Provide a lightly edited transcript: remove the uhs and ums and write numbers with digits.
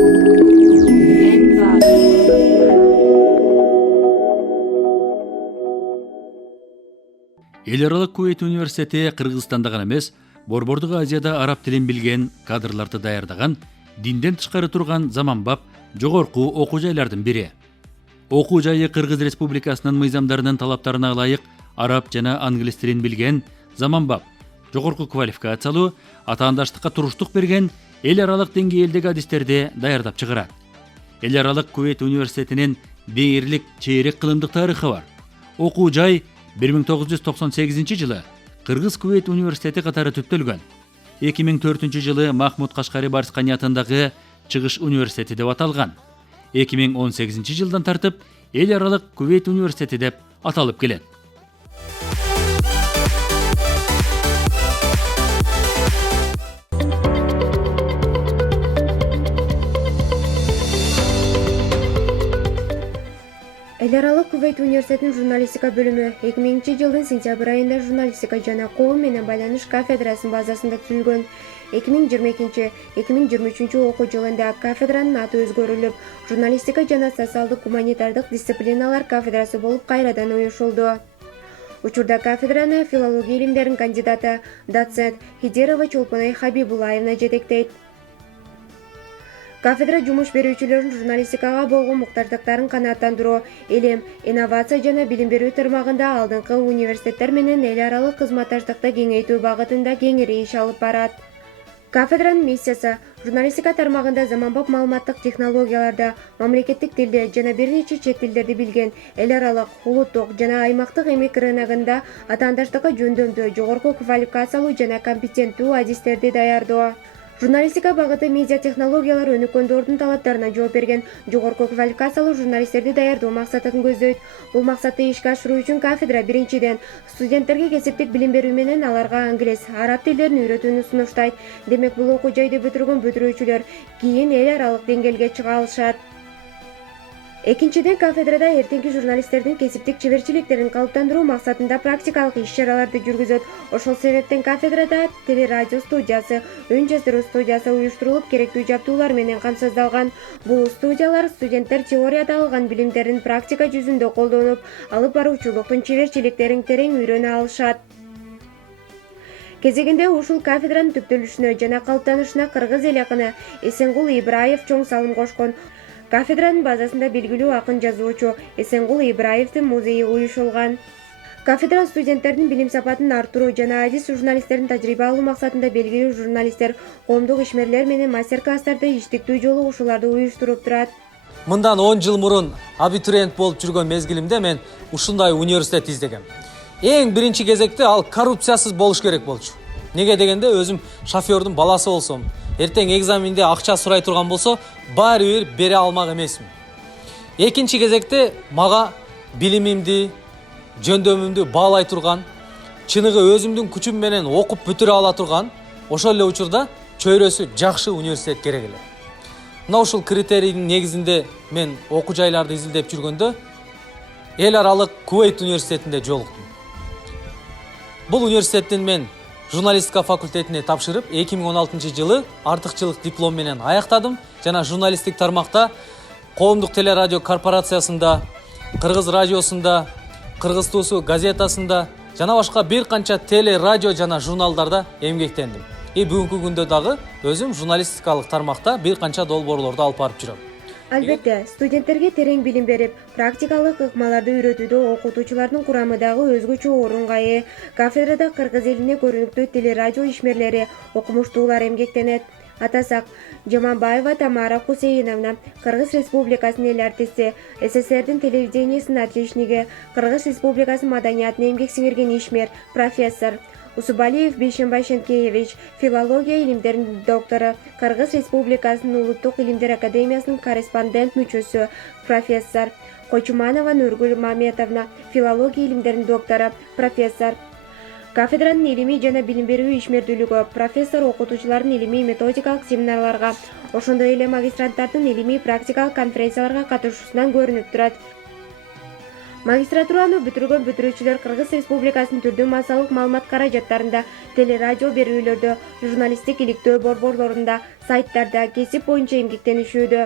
Эл аралык Кувейт университети Кыргызстанда гана эмес, Борбордук Азияда араб тилин билген кадрларды даярдаган, динден тышкары турган заманбап жогорку окуу жайлардын бири. Окуу жайы Кыргыз Республикасынын мыйзамдарынын талаптарына ылайык араб жана англис тилин билген, заманбап жогорку квалификациялуу, атаандаштыкка туруштук берген эл аралык деңгээлдеги адистерди даярдап чыгарат. Эл аралык Кувейт университетинин дээрлик чейрек кылымдык тарыхы бар. Окуу жай 1998-жылы Кыргыз Кувейт университети катары түптөлгөн. 2004-жылы Махмуд Кашкари Барскани атындагы Чыгыш университети деп аталган. 2018-жылдан тартып эл аралык Кувейт университети деп аталып келет. Эл аралык Кувейт университетинин журналистика бөлүмү 2000-жылдын сентябрь айында журналистика жана коом менен байланыш кафедрасынын базасында түзүлгөн. 2022-2023 окуу жылында кафедранын аты өзгөрүлүп, журналистика жана социалдык гуманитардык дисциплиналар кафедрасы болуп кайрадан уюшулду. Учурда кафедраны филология илимдеринин кандидаты, доцент Хидерова Чолпонай Хабибулаевна жетектейт. Кафедра жумуш берүүчүлөрүнүн журналистикага болгон муктаждыктарын канааттандыруу, илим, инновация жана билим берүү тармагында алдыңкы университеттер менен эл аралык кызматташтыкты кеңейтүү багытында кеңири иш алып барат. Кафедранын миссиясы журналистика тармагында заманбап маалыматтык технологияларда, мамлекеттик тилде жана бир нече чет тилдерди билген эл аралык, улуттук жана аймактык эмгек рыногунда атаандаштыкка жөндөмдүү, жогорку квалификациялуу жана компетенттүү адистерди даярдоо. Журналистика багыты медиа технологиялар өнүккөндөрдүн талаптарына жооп берген жогорку квалификациялуу журналисттерди даярдоо максатын көздөйт. Бул максатты ишке ашыруу үчүн кафедра биринчиден студенттерге кесиптик билим берүү менен аларга англис, араб тилдерин үйрөтүүнү сунуштайт. Демек бул окуу жайды бүтүргөн бүтүрүүчүлөр кийин эл аралык деңгээлге чыга алышат. Экинчиден, кафедрада эртеңки журналисттердин кесиптик чеберчиликтерин калыптандыруу максатында практикалык иш-чараларды жүргүзөт. Ошол себептен кафедрада телерадио студиясы, үн жаздыруу студиясы уюштурулуп, керектүү жабдуулар менен камсыздалган. Бул студиялар студенттер теорияда алган билимдерин практика жүзүндө колдонуп, алып баруучулуктун чеберчиликтерин терең үйрөнө алышат. Кезегинде ушул кафедранын түптөлүшүнө жана калыптанышына кыргыз эл акыны Эсенгул Ибраев чоң салым кошкон. Кафедранын базасында белгилүү акын жазуучу Эсенгул Ибраевдин музейи уюшулган. Кафедра студенттердин билим сапатын арттыруу жана адис журналисттердин тажрыйба алуу максатында белгилүү журналисттер, коомдук ишмерлер менен мастер-класстарды, иштиктүү жолугушууларды уюштуруп турат. Мындан 10 жыл мурун абитуриент болуп жүргөн мезгилимде мен ушундай университет издегем. Эң биринчи кезекте ал коррупциясыз болуш керек болчу. Неге дегенде өзүм шофёрдун баласы болсом, эртең экзаменде акча сурай турган болсо, баары бир бере алмак эмесмин. Экинчи кезекте мага билимимди, жөндөмүмдү баалай турган, чыныгы өзүмдүн күчүм менен окуп бүтүрө ала турган, ошол эле учурда чөйрөсү жакшы университет керек эле. Мына ушул критерийдин негизинде мен окуу жайларды изилдеп жүргөндө эл аралык Кувейт университетинде жолуктум. Бул университеттин мен журналистика факультетине тапшырып, 2016-жылы артыкчылык диплом менен аяктадым жана журналисттик тармакта Коомдук телерадио корпорациясында, Кыргыз радиосунда, Кыргыз туусу газетасында жана башка бир канча теле, радио жана журналдарда эмгектендим. Бүгүнкү күндө дагы өзүм журналистикалык тармакта бир канча долбоорлорду алып барып жүрөм. Албетте, студенттерге терең билим берип, практикалык ыкмаларды үйрөтүүдө окутуучулардын курамы дагы өзгөчө орунга ээ. Кафедрада кыргыз элине көрүнүктүү телерадио ишмерлери, окумуштуулар эмгектенет. Атасак Жаманбаева Тамара Кусейиновна, Кыргыз Республикасынын эл артисти, СССРдин телевидениясынын отличниги, Кыргыз Республикасынын маданиятына эмгек сиңирген ишмер, профессор. Усубалиев Бейшенбай Шенкеевич, филология илимдеринин доктору, Кыргыз Республикасынын Улуттук илимдер академиясынын корреспондент мүчөсү, профессор. Кочуманова Нургүл Маметовна, филология илимдеринин доктору, профессор. Кафедранын илимий жана билим берүү ишмердүүлүгү, профессор окутуучулардын илимий методикалык семинарларга, ошондой эле магистранттардын илимий практикалык конференцияларга катышуусунан көрүнүп турат. Магистратураны бүтүргөн бүтүрүүчүлөр Кыргыз Республикасынын түрдүү массалык маалымат каражаттарында, телерадио берүүлөрдө, журналисттик иликтөө борборлорунда, сайттарда кесип боюнча эмгектенишүүдө.